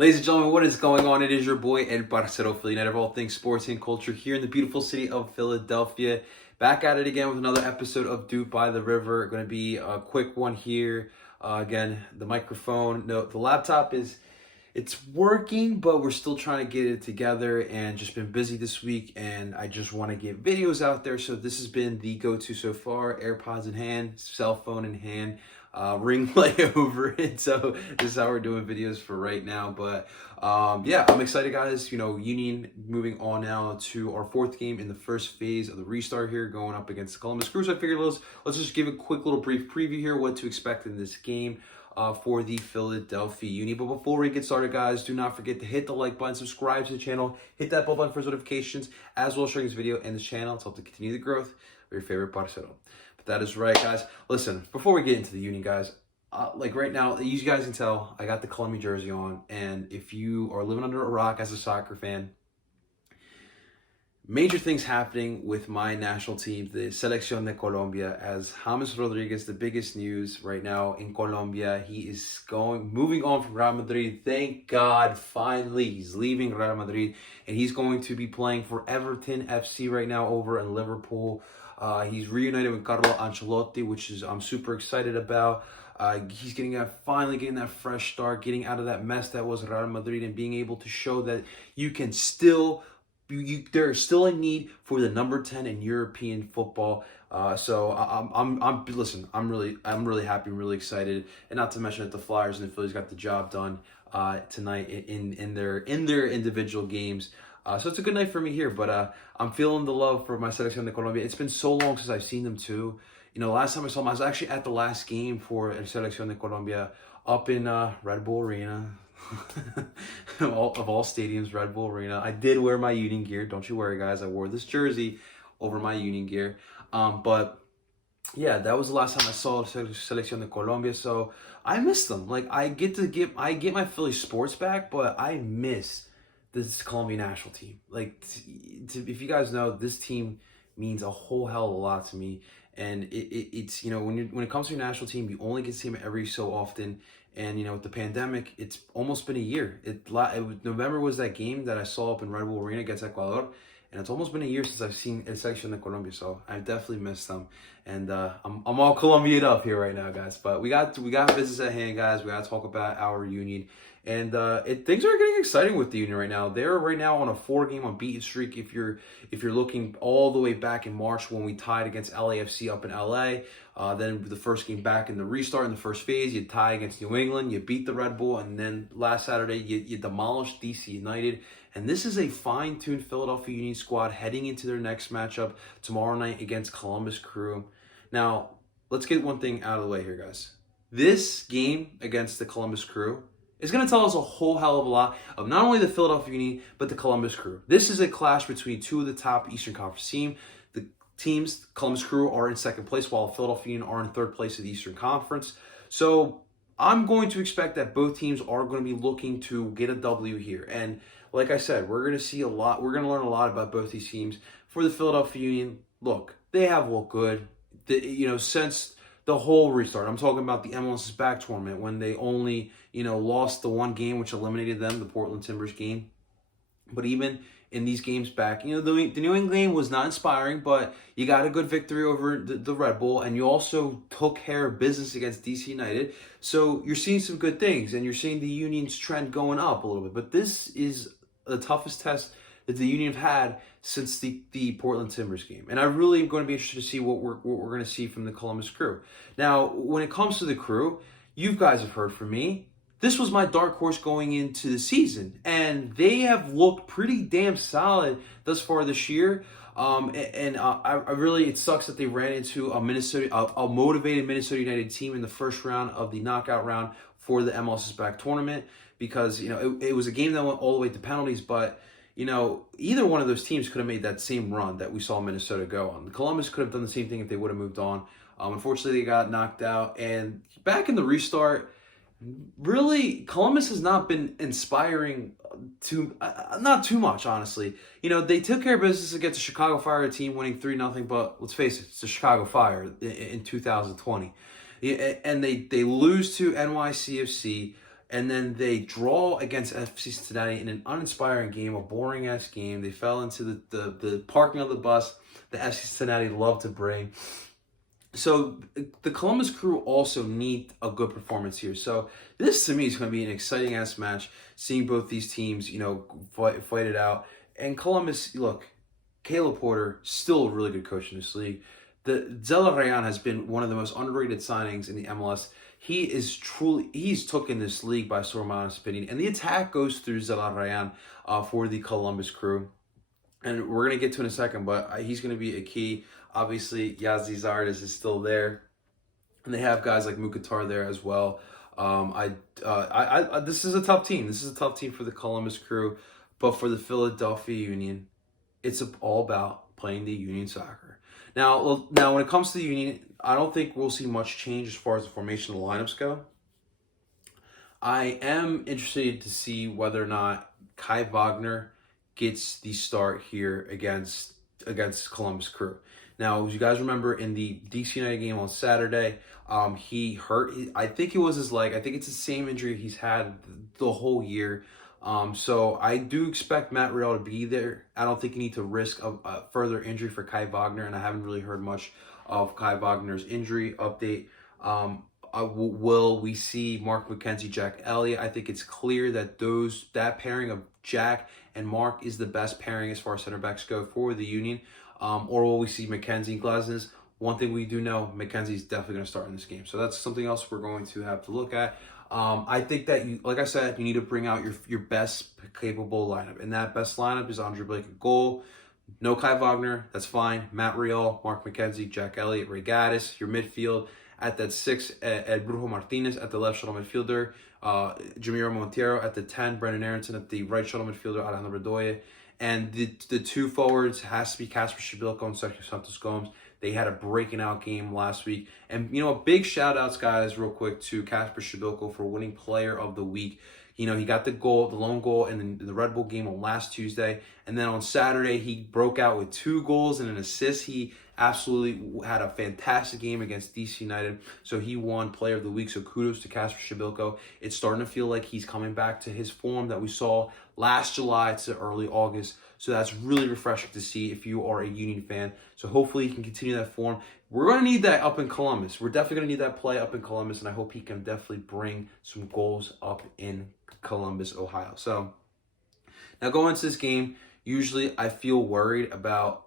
Ladies and gentlemen, what is going on? It is your boy Ed Parcero, Philly Night of all things sports and culture here in the beautiful city of Philadelphia. Back at it again with another episode of DOOP by the River. Going to be a quick one here. Again, the microphone, no, the laptop it's working, but we're still trying to get it together and just been busy this week. And I just want to get videos out there. So this has been the go-to so far. AirPods in hand, cell phone in hand. Ring light over it. So this is how we're doing videos for right now. But yeah, I'm excited, guys. You know, Union moving on now to our fourth game in the first phase of the restart here, going up against Columbus Crew. So I figured let's just give a quick little brief preview here, what to expect in this game for the Philadelphia Union. But before we get started, guys, do not forget to hit the like button, subscribe to the channel, hit that bell button for notifications, as well as sharing this video and this channel to help to continue the growth of your favorite parcero. But that is right, guys. Listen, before we get into the Union, guys, like right now, you guys can tell I got the Columbia jersey on, and if you are living under a rock as a soccer fan, major things happening with my national team, the Selección de Colombia, as James Rodriguez, the biggest news right now in Colombia. He is moving on from Real Madrid. Thank God, finally, he's leaving Real Madrid, and he's going to be playing for Everton FC right now over in Liverpool. He's reunited with Carlo Ancelotti, which is I'm super excited about. He's finally getting that fresh start, getting out of that mess that was Real Madrid, and being able to show that you can still. There is still a need for the number 10 in European football. So I'm really happy, really excited, and not to mention that the Flyers and the Phillies got the job done tonight in their individual games. So it's a good night for me here, but I'm feeling the love for my Selección de Colombia. It's been so long since I've seen them too. You know, last time I saw them, I was actually at the last game for Selección de Colombia up in Red Bull Arena. of all stadiums, Red Bull Arena. I did wear my Union gear. Don't you worry, guys. I wore this jersey over my Union gear. But yeah, that was the last time I saw Selección de Colombia. So I miss them. Like I get my Philly sports back, but I miss this Colombian national team. Like if you guys know, this team means a whole hell of a lot to me. And it's you know when it comes to your national team, you only get to see them every so often. And, you know, with the pandemic, it's almost been a year. November was that game that I saw up in Red Bull Arena against Ecuador. And it's almost been a year since I've seen El Selección de Colombia. So I definitely missed them. And I'm all Colombian up here right now, guys. But we got business at hand, guys. We got to talk about our Union. And things are getting exciting with the Union right now. They're right now on a 4-game unbeaten streak. If you're looking all the way back in March when we tied against LAFC up in LA, then the first game back in the restart in the first phase, you tie against New England, you beat the Red Bull, and then last Saturday you demolished DC United. And this is a fine-tuned Philadelphia Union squad heading into their next matchup tomorrow night against Columbus Crew. Now, let's get one thing out of the way here, guys. This game against the Columbus Crew is going to tell us a whole hell of a lot of not only the Philadelphia Union, but the Columbus Crew. This is a clash between two of the top Eastern Conference teams. The teams, Columbus Crew, are in second place, while Philadelphia Union are in third place of the Eastern Conference. So I'm going to expect that both teams are going to be looking to get a W here. And like I said, we're going to see a lot. We're going to learn a lot about both these teams. For the Philadelphia Union, look, they have looked good. Since the whole restart. I'm talking about the MLS is Back tournament when they only, lost the one game which eliminated them, the Portland Timbers game. But even in these games back, the New England game was not inspiring, but you got a good victory over the Red Bull, and you also took care of business against DC United. So you're seeing some good things, and you're seeing the Union's trend going up a little bit. But this is the toughest test that the Union have had since the Portland Timbers game. And I really am going to be interested to see what we're going to see from the Columbus Crew. Now, when it comes to the Crew, you guys have heard from me. This was my dark horse going into the season, and they have looked pretty damn solid thus far this year. I really, it sucks that they ran into a motivated Minnesota United team in the first round of the knockout round for the MLS Back tournament, because it was a game that went all the way to penalties, but either one of those teams could have made that same run that we saw Minnesota go on. The Columbus could have done the same thing if they would have moved on. Unfortunately, they got knocked out, and back in the restart, really, Columbus has not been inspiring not too much, honestly. They took care of business against the Chicago Fire, team winning 3-0, but let's face it, it's the Chicago Fire in 2020. And they lose to NYCFC and then they draw against FC Cincinnati in an uninspiring game, a boring-ass game. They fell into the parking of the bus that FC Cincinnati love to bring. So the Columbus Crew also need a good performance here. So this to me is going to be an exciting ass match. Seeing both these teams, fight it out. And Columbus, look, Caleb Porter still a really good coach in this league. The Zella Rayan has been one of the most underrated signings in the MLS. He's taken this league by storm, in my opinion. And the attack goes through Zella Rayan for the Columbus Crew. And we're going to get to in a second, but he's going to be a key. Obviously, Yazdi Zardes is still there. And they have guys like Mukhtar there as well. This is a tough team. This is a tough team for the Columbus Crew. But for the Philadelphia Union, it's all about playing the Union soccer. Now, when it comes to the Union, I don't think we'll see much change as far as the formation of the lineups go. I am interested to see whether or not Kai Wagner gets the start here against Columbus Crew. Now, as you guys remember, in the DC United game on Saturday, he hurt. I think it was his leg. I think it's the same injury he's had the whole year. So I do expect Matt Real to be there. I don't think you need to risk a further injury for Kai Wagner, and I haven't really heard much of Kai Wagner's injury update. Will we see Mark McKenzie, Jack Elliott? I think it's clear that that pairing of Jack and Mark is the best pairing as far as center backs go for the Union. Or will we see McKenzie and Glesnes? One thing we do know, McKenzie's definitely going to start in this game. So that's something else we're going to have to look at. I think that, like I said, you need to bring out your best capable lineup. And that best lineup is Andre Blake at goal. No Kai Wagner, that's fine. Matt Real, Mark McKenzie, Jack Elliott, Ray Gaddis. Your midfield at that 6, Ed Brujo Martinez at the left shuttle midfielder. Jamiro Monteiro at the 10, Brendan Aronson at the right shuttle midfielder, Alejandro Bedoya. And the two forwards has to be Casper Shabilko and Sergio Santos Gomes. They had a breaking out game last week. And, big shout-outs, guys, real quick, to Casper Shabilko for winning Player of the Week. He got the lone goal in the Red Bull game on last Tuesday. And then on Saturday, he broke out with 2 goals and an assist. He absolutely had a fantastic game against DC United. So he won Player of the Week. So kudos to Casper Shabilko. It's starting to feel like he's coming back to his form that we saw last July to early August. So that's really refreshing to see if you are a Union fan. So hopefully he can continue that form. We're going to need that up in Columbus. We're definitely going to need that play up in Columbus, and I hope he can definitely bring some goals up in Columbus, Ohio. So now going into this game, usually I feel worried about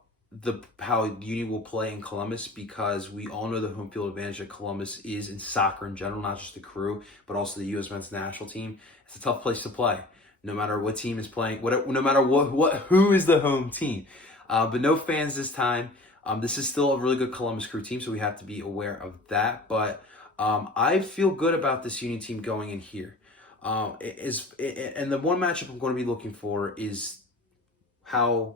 how Union will play in Columbus because we all know the home field advantage that Columbus is in soccer in general, not just the Crew, but also the U.S. men's national team. It's a tough place to play, no matter what team is playing, no matter who is the home team. But no fans this time. This is still a really good Columbus Crew team, so we have to be aware of that. But I feel good about this Union team going in here. And the one matchup I'm going to be looking for is how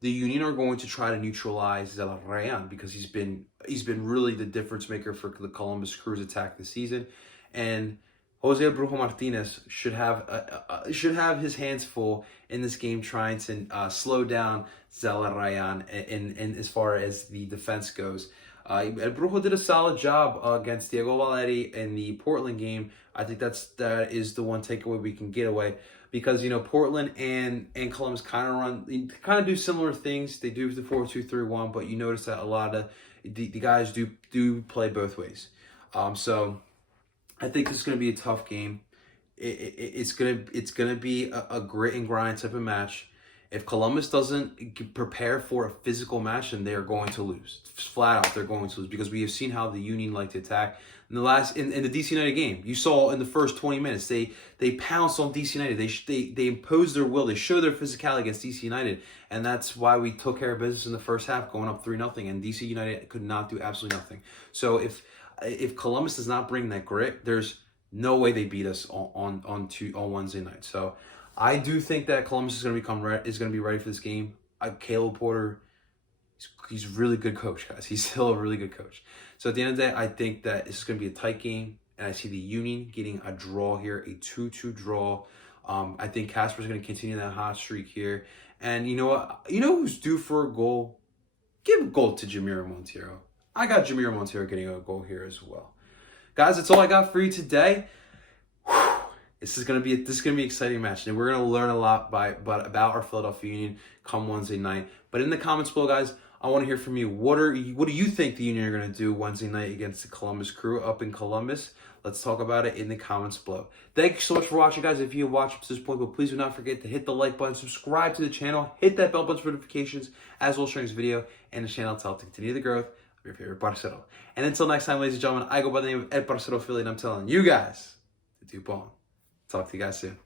the Union are going to try to neutralize Zella Rayan because he's been really the difference maker for the Columbus Crew's attack this season, and Jose Brujo Martinez should have his hands full in this game trying to slow down Zella Rayan in as far as the defense goes. Brujo did a solid job against Diego Valeri in the Portland game. I think that is the one takeaway we can get away because Portland and Columbus kind of do similar things. They do the 4-2-3-1, but you notice that a lot of the guys do play both ways. So I think this is going to be a tough game. It's gonna be a grit and grind type of match. If Columbus doesn't prepare for a physical match, then they are going to lose. Flat out, they're going to lose because we have seen how the Union like to attack. In the DC United game, you saw in the first 20 minutes, they pounced on DC United. They imposed their will. They showed their physicality against DC United, and that's why we took care of business in the first half, going up 3-0. And DC United could not do absolutely nothing. So if Columbus does not bring that grit, there's no way they beat us on Wednesday night. So I do think that Columbus is going to be ready for this game. Caleb Porter, he's a really good coach, guys. He's still a really good coach. So at the end of the day, I think that this is going to be a tight game, and I see the Union getting a draw here, a 2-2 draw. I think Casper's going to continue that hot streak here. And you know what? You know who's due for a goal? Give a goal to Jamiro Monteiro. I got Jamiro Monteiro getting a goal here as well. Guys, that's all I got for you today. This is gonna be an exciting match, and we're gonna learn a lot about our Philadelphia Union come Wednesday night. But in the comments below, guys, I want to hear from you. What do you think the Union are gonna do Wednesday night against the Columbus Crew up in Columbus? Let's talk about it in the comments below. Thank you so much for watching, guys. If you have watched up to this point, but please do not forget to hit the like button, subscribe to the channel, hit that bell button for notifications as well as sharing this video and the channel to help to continue the growth of your favorite Parcero. And until next time, ladies and gentlemen, I go by the name of Ed Parcero Philly, and I'm telling you guys to DOOP on. Talk to you guys soon.